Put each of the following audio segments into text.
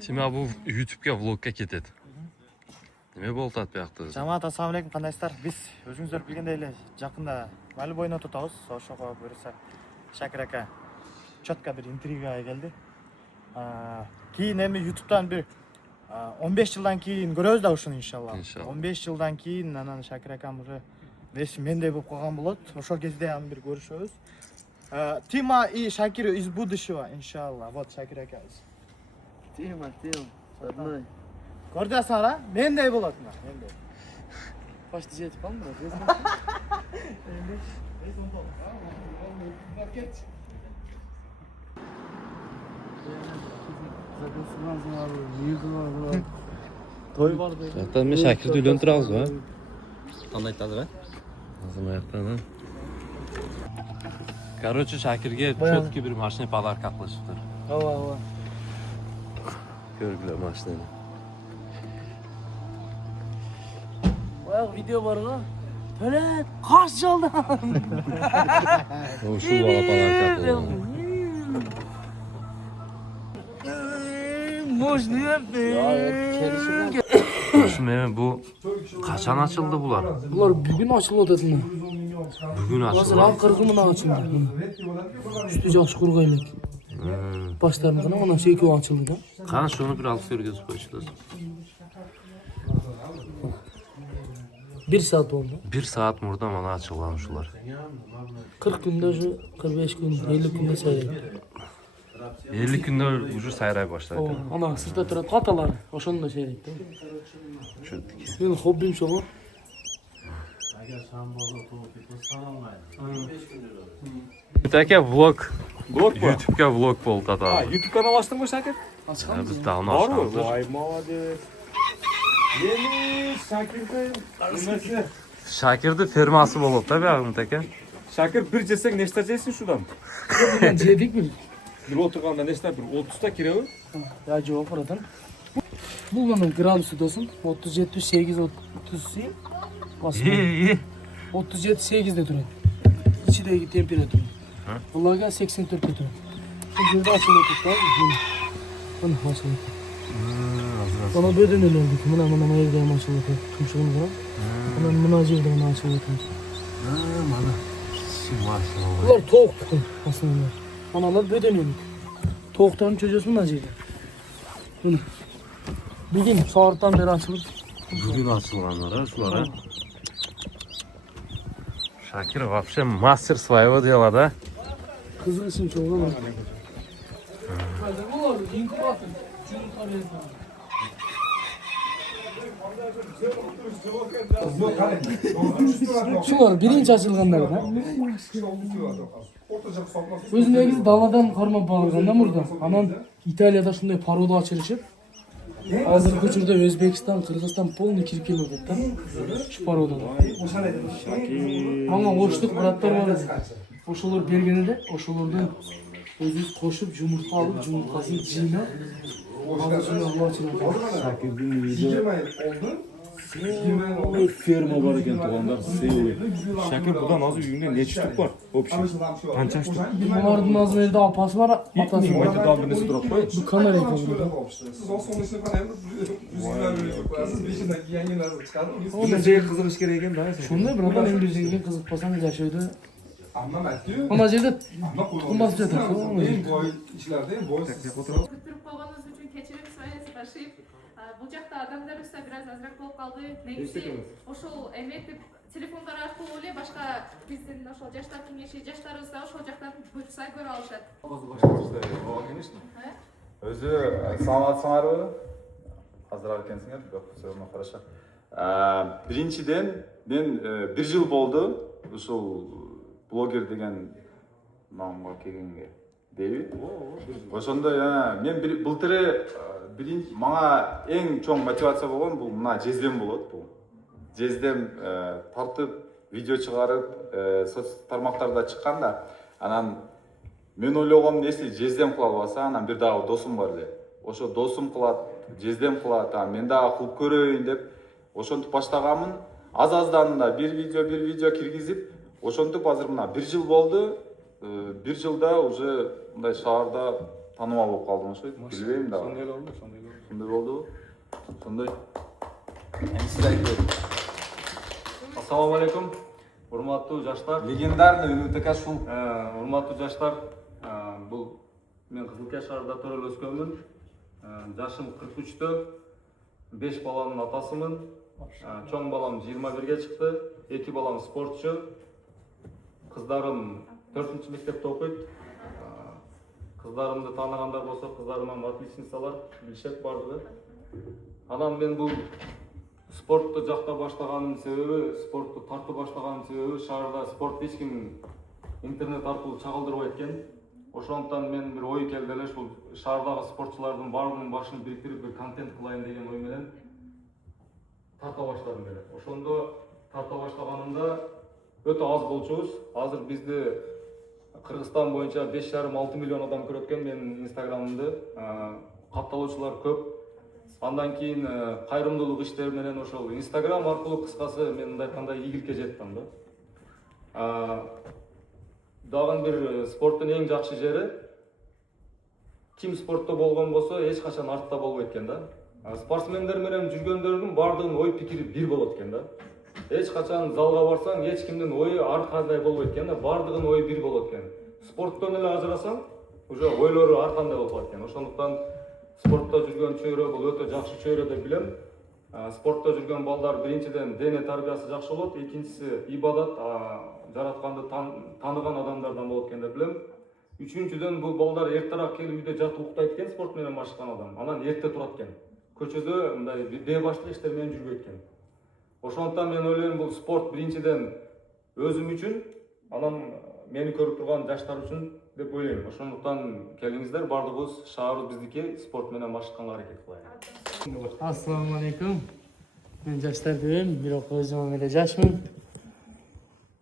Тима bu YouTube'ga vlogga ketadi. Nima bo'ldi atbayapti? Jamoat, assalomu alaykum, qandaysizlar? Biz o'zingizlar bilgandek yaqinda Malibu o'ynab o'tamiz. O'sha qo'yib bersa Shakir aka chotka bir intrigaga keldi. Keyin ham YouTube'dan bir 15 yildan keyin ko'ramiz da o'shani inshaalloh. 15 yildan keyin ana Shakir akamizni besh mendek bo'lib qolgan bo'ladi. O'sha kezda ham bir ko'rishamiz. Tima и Shakir из будущего, inshaalloh. Вот Shakir aka. Tima, родной. Ko'rdingizlar, mendek bo'ladi, mendek. Почти жетib qoldim, biroq. To'y bor dedi. Zaten men Shakirni uylantiramiz va Qanday aytadi? Azmayapti. Короче, Shakirga cho'tki bir mashina podarka qilishibdi. Hava. Ko'rgilar mashinani. Voy, video bor-ku. Po'lat, qarsh oldim. O shu podarka qildi. Mo'jni yapti. Tushunmayman, bu qachon ochildi bular? Bular bugun ochilib o'tadimi? Bugun Hozir ochildi. ham 40 ming ochildi. Usti yaxshi qurg'aylik. Boshlarni qana mana shu ikkovi ochildi-da. Qani shuni bir olib ko'rgazib qo'yishdi. 1 soat bo'ldi. 1 soat murda mana ochilgan shular. 40 kunda shu 45 kun, 50 kunda sayraydi. 50 kunda уже sayray boshlaydi. Ana sirtda turadi qatalari. O'shanda sayraydi. Tushundik. Mening hobbim shu. Aka vlog. Vlog mu? YouTube'ga vlog bo'ldi Ha, to'g'ri. YouTube kanal açtın mı Şakir? Biz davno Var mı? ochganmiz. Vay молодец. Yeni Şakir koyun. Nimesi? Shakirni fermasi bo'ladi tabii Ahmet aka. Şakir bir cesek neşter cesin şuradan. Bugun jedik mi? Bir oturganda neşter bir 30'ta kirevi. Ya javob beradan. Bu benim gradusu do'stim. 37 8 30 İyi. 37 8 de turadi. İçidagi temperatura. Bularga 84 da turadi. Shu yerda ochilib turibdi. Buni ochilib. Bana böyle ne oldu ki? Mana yerda ham ochilib turibdi. Tumshug'ini ko'rib. Mana yerda ham ochilib turibdi. Mana. Maşallah. Bular tovuq tuxum aslında. Analar bedenelik. Tovuqdan çocuğusu mana yerda. Buni. Bugün soatdan beri açılıb. Bugün açılganlar ha shular. Shakir вообще мастер своего дела, да? Kızıl için çok olur. Şular birinci açılganlar da. Özündeki daladan karma bağırganda burada. Anan İtalya'da şunday paroda açılışıp. Hazır koçurda Özbekistan, Kırgızistan polni kirip kelip da. Şu paroda. Bana oşluk bıraklar var. Oşolor bergeninde, oşolordan özüz koşup yumurta alıp yumurtasını ciyme. Ağzını Allah açılır. Şakir'in video ferma var ekan to'g'onlar seviyor. Şakir buradan az uyunga necha shtuk bor? Общий. Qancha shtuk? Bunların nazım evde apası var, atası var. Oyda daldınız turib qo'y. Bu kanal ekan burada. Nechaga qiziqish kerak ekan da? Şunda bir adam en güzel kızıkpasan yaşıyordu. Ona жерде tutunmaz жатыр. Kırptırıp koyganınız için keçirim sayın taşıyıp bu жақта адамдар ise biraz azrak болып қалды. Негізі ошол эметип телефондар аркылуу эле башка биздин ошол жаштар кеңеши жаштарыбыз да ошол жактан буйрса көрө алышат. Өзі саламатсыңарбы? Азыраак экенсиңер, жок, все равно хорошо. Биринчиден мен 1 жыл болду ушул блогер деген наамга келгенге. Дейби? Ошондо мен былтыры мага эң чоң мотивация болгон бул мына жездем болот бул. Жездем тартып, видео чыгарып, соц тармактарда чыкканда, анан мен ойлогом нерсе жездем кыла албаса, анан бир дагы досум бар эле. Ошо досум кылат, жездем кылат, мен дагы кылып көрөйүн деп ошентип баштаганмын. Аз-аздан да bir video киргизип, ошентип азыр мына 1 жыл болду. 1 жылда уже мындай шаарда таанымал болуп калдым окшойт. Билбейм дагы. Сондай эле болду, сондай эле болду. Сондай болдубу? Сондай. Эми сиз айтып бериңиз. Ассаламу алейкум. Урматтуу жаштар. Легендарный УТК Шул. Урматтуу жаштар. Бул мен Кызылкия шаарында төрөлүп өскөнмүн. Жашым 43-тө. 5 баланын атасымын. Чоң балам 21-ге чыкты. 2 балам спортчу. Кыздарым 4-мектепте окуйт. Кыздарымды тааныгандар болсо, кыздарыман отличницалар, билишет бардыгы. Анан мен бул спортту жакта баштаганымдын себеби, спортту тартып баштаганымдын себеби, шаарда спорт эч ким интернет аркылуу чагылдырбай экен. Ошондуктан мен бир ой келди эле, ушул шаардагы спортчулардын баарынын башын бириктирип бир контент кылайын деген ой менен тарта баштадым эле. Ошондо тарта баштаганымда өтө аз болчубуз. Азыр бизди Кыргызстан боюнча 5,5-6 миллион адам көрөт экен менин инстаграмымды. Катталуучулар көп. Андан кийин кайрымдуулук иштери менен ошол инстаграм аркылуу кыскасы мен мындай айтканда ийгиликке жеттим да. Дагы бир спорттун эң жакшы жери ким спортто болгон болсо эч качан артта болбойт экен да. Спортсмендер менен жүргөндөрдүн баардыгынын ой пикири бир болот экен да. Эч качан залга барсаң, эч кимдин ою ар кандай болбойт экен да, баардыгынын ою бир болот экен. Спорттон эле ажырасаң, уже ойлору ар кандай болуп калат экен. Ошондуктан спортто жүргөн чөйрө бул өтө жакшы чөйрө деп билем. Спортто жүргөн балдар биринчиден дене тарбиясы жакшы болот, экинчиси ибадат, жаратканды тааныган адамдардан болот экен деп билем. Үчүнчүдөн бул балдар эртерээк келип үйдө жатып уктайт экен, спорт менен машыккан адам. Анан эрте турат экен. Көчөдө мындай бейбаштык иштер менен жүрбөйт экен. Ошондуктан мен ойлойм, бул спорт биринчиден өзүм үчүн, анан мени көрүп турган жаштар үчүн деп ойлойм. Ошондуктан келиңиздер, баардыгыбыз шаарыбыз биздики, спорт менен машыкканга аракет кылайлы. Ассаламу алейкум. Мен жаштар дебем, бирок өзүм эле жашмын.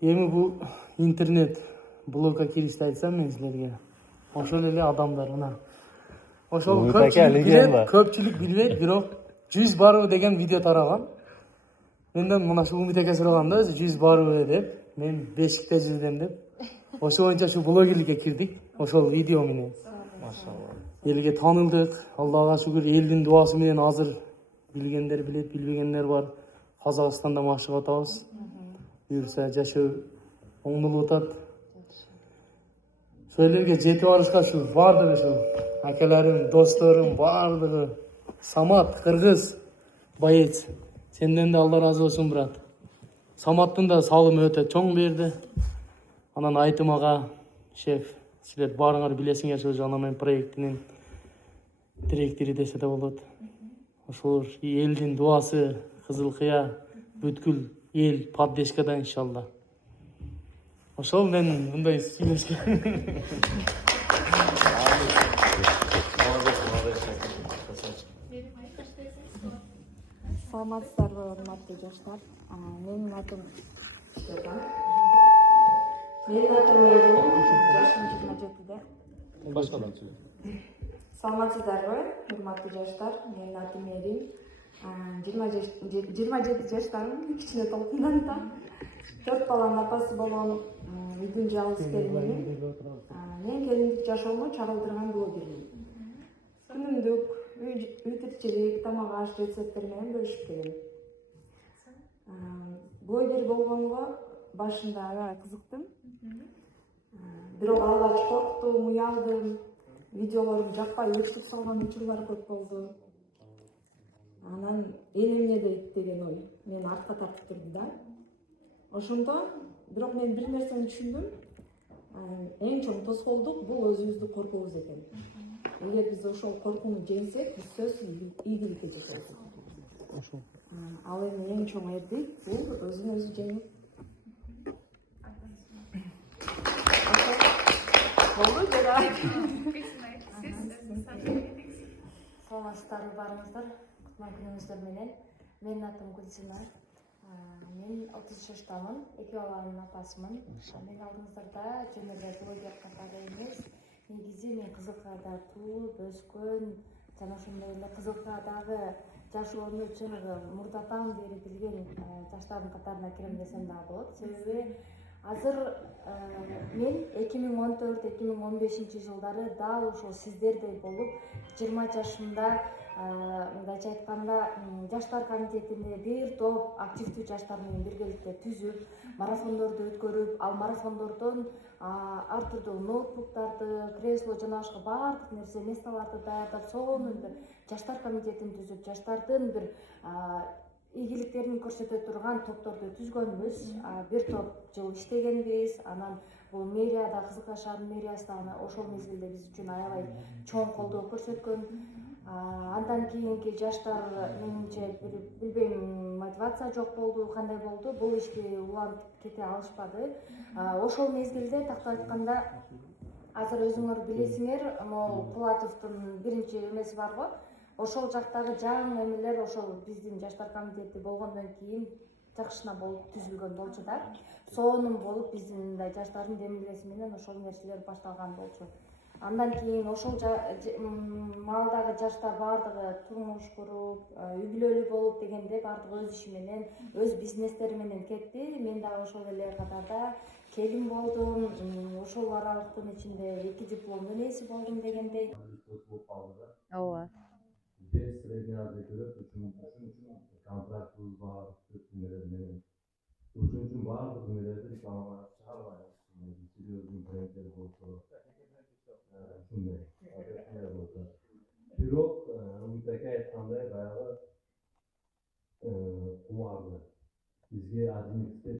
Эми бул интернет блогга киришти айтсам мен силерге. Ошол эле адамдар мына. Ошол көпчүлүк билбейт, бирок 100 барбы деген видео тараган. Менден мына ушул Умит эке сураган да, 100 барбы деп. Мен бешикте жүрдүм деп. Ошол боюнча шу блогерликке кирдик. Ошол видео менен. Машалла. Элге таанылдык. Аллага шүгүр, элдин дуасы менен азыр билгендер билет, билбегендер бар. Казакстанда машыгып атабыз. Буюрса жашоо оңдолуп атат. Сөйлөгө жетип барышка ушул баардыгы ушул акаларым, досторум баардыгы. Самат, кыргыз, боец. Сенден де Алла разы болсун, брат. Саматтын да салымы өтө чоң берди. Анан Айтым ага, шеф, силер баарыңар билесиңер ошол Жанамен проектинин директори десе да болот. Ошолор элдин дуасы, Кызылкыя, бүткүл эл поддержкада иншалла. Ошол мен мындай сүйлөшкөм. Саламатсыздарбы, урматтуу жаштар. Менин атым Степан. Менин атым Мерим. Жашым 27-де. Башкадан сөйлө. Саламатсыздарбы, урматтуу жаштар. Менин атым Мерим. 27 жаштамын, кичине толкундан да. 4 баланын апасы болгон, үйдүн жалгыз келинмин. Мен келиндик жашоому чагылдырган блогермин. Күнүмдүк үй тиричилик, тамак аш рецепттер менен бөлүшүп келем. Блогер болгонго башында аябай кызыктым. Бирок алгач корктум, уялдым. Видеолорум жакпай өчүрүп салган учурлар көп болду. Анан эмне дейт деген ой мени артка тартып турду да. Ошондо бирок мен бир нерсени түшүндүм. Эң чоң тоскоолдук бул өзүбүздүн коркуубуз экен. Эгер биз ошол коркууну жеңсек, биз сөзсүз ийгиликке жетебиз. Ал эми эң чоң эрдик бул өзүн өзү жеңип. Болду жара. Саламатсыздарбы баарыңыздар, кутман күнүңүздөр менен. Менин атым Гүлсинар. Мен 30 жаштамын, 2 баланын апасымын. Мен алдыңыздарда жөн эле блогер катары эмес, негизи мен Кызылкыяда туулуп өскөн, жана ошондой эле Кызылкыядагы жашоону чыныгы мурдатан бери билген жаштардын катарына кирем десем дагы болот. Себеби Азыр мен 2014-2015 жылдары дал ошол сиздердей болуп 20 жашымда мындайча айтканда жаштар комитетинде бир топ активдүү жаштар менен биргеликте түзүп, марафондорду өткөрүп, ал марафондордон ар түрдүү ноутбуктарды, кресло жана башка баардык нерсе, месталарды даярдап, сонун бир жаштар комитетин түзүп, жаштардын бир ийгиликтерин көрсөтө турган топторду түзгөнбүз. Бир топ жыл иштегенбиз. Анан бул мэрияда, Кызыл Таш шаарынын мэриясы да ошол мезгилде биз үчүн аябай чоң колдоо көрсөткөн. Андан кийинки жаштар менимче билбейм, мотивация жок болду, кандай болду, бул ишти улантып кете алышпады. Ошол мезгилде тактап айтканда азыр өзүңөр билесиңер, могу Кулатовдун биринчи эмеси барго, ошол жактагы жаңы эмелер ошол биздин жаштар комитети болгондон кийин жакшына болуп түзүлгөн болчу да. Сонун болуп биздин мындай жаштардын демилгеси менен ошол нерселер башталган болчу. Андан кийин ошол маалдагы жаштар баардыгы турмуш куруп, үй бүлөлүү болуп дегенде баардыгы өз иши менен, өз бизнестери менен кетти. Мен дагы ошол эле катарда келин болдум. Ошол аралыктын ичинде 2 дипломдун ээси болдум дегендей. Ооба. Без средняя көрөт үчүн контрактыбыз бар, түзмөлөр менен. Ошон үчүн баардык нерселерди чыгарбай, серьезный брендтер болсо, ушундай болсо. Бирок, мынтеке айткандай баягы кумарды бизге 11